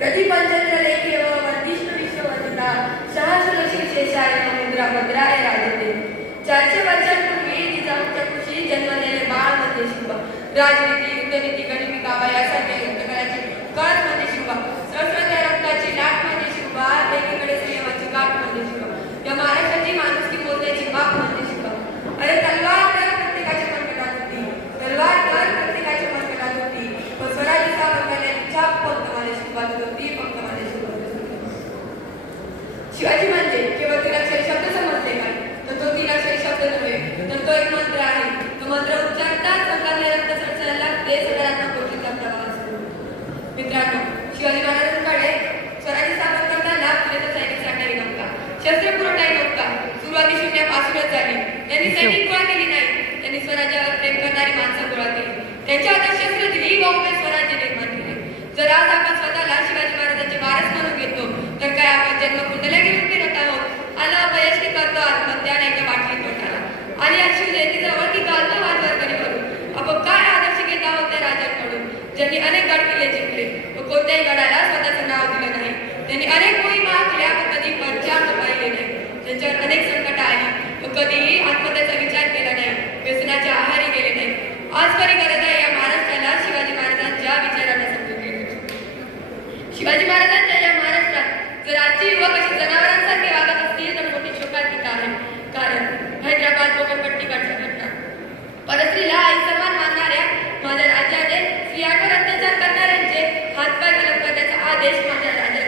प्रतिपंचलेखेव वर्धिष्ठ विश्ववंदिता सहस्रशीर्षेशाय मुद्रा भद्राय राजते 400 वर्षांपूर्वी जिजाऊच्या कुशी जन्मलेले बाळ मध्ये शिव राजनीती युद्धनीती गणिमिका यासारख्या युद्धकलाचे कर मध्ये शिव सहस्राच्या रक्ताची लाट मध्ये शिव एकीकडे संयमाची गाठ मध्ये शिव या महाराष्ट्राची माणुसकी मोजण्याची बाप मध्ये शिव अरे तलवार तर प्रत्येकाच्या मनगटात होती तलवार तर प्रत्येकाच्या मनगटात होती पण स्वराज्याचा बंगाल्याची छाप फक्त माझ्या शिवात होती फक्त माझ्या शिवात शिवाजी म्हणजे केवळ तिला शब्द समजले काय तर तो तिला शब्द नव्हे तर तो एक मंत्र आहे तो मंत्र उच्चारताच अंगातले रक्त सळसळायला लागते सकारात्मक गोष्टीचा प्रवाह असतो मित्रांनो शिवाजी महाराजांकडे स्वराज्य स्थापन करताना पुरेसा सैनिक साठा नव्हता शस्त्र पुरवठाही नव्हता सुरुवाती शून्यापासूनच झाली त्यांनी सैनिक गोळा केली नाही त्यांनी स्वराज्यावर प्रेम करणारी माणसं गोळा केली त्यांच्या हातात शस्त्र दिली व उभे स्वराज्य निर्माण केले जर आज आपण स्वतःला शिवाजी महाराजांचे वारस म्हणून घेतो तर काय आपण जन्मकुंडल्या घेऊन फिरत आहोत आला अपयश की करतो आत्महत्या नाही तर बाटली तोंडाला आणि आज शिवजयंतीजवळ की घालतो वाजवार करून आपण काय आदर्श घेत आहोत त्या राजांकडून ज्यांनी अनेक गड किल्ले जिंकले व कोणत्याही गडाला स्वतःचं नाव दिलं नाही त्यांनी अनेक मोहिमा आखल्या व कधी पंचांत पाहिले नाही त्यांच्यावर अनेक संकट आली व कधीही आत्महत्याचा विचार केला नाही व्यसनाच्या आहारी गेले नाही आज खरी गरज आहे या महाराष्ट्राला शिवाजी महाराजांच्या विचारांना समजून घेण्याची शिवाजी महाराजांच्या या महाराष्ट्रात जर आजची युवक अशी जनावरांसारखे वागत असतील तर मोठी शोकांतिका आहे कारण हैदराबाद कोकणपट्टीकडच्या घटना परस्त्रीला आई सन्मान मानणाऱ्या माझ्या राज्याने स्त्रियांवर अत्याचार करणाऱ्यांचे हातपाय कलम करण्याचा आदेश माझ्या राज्यात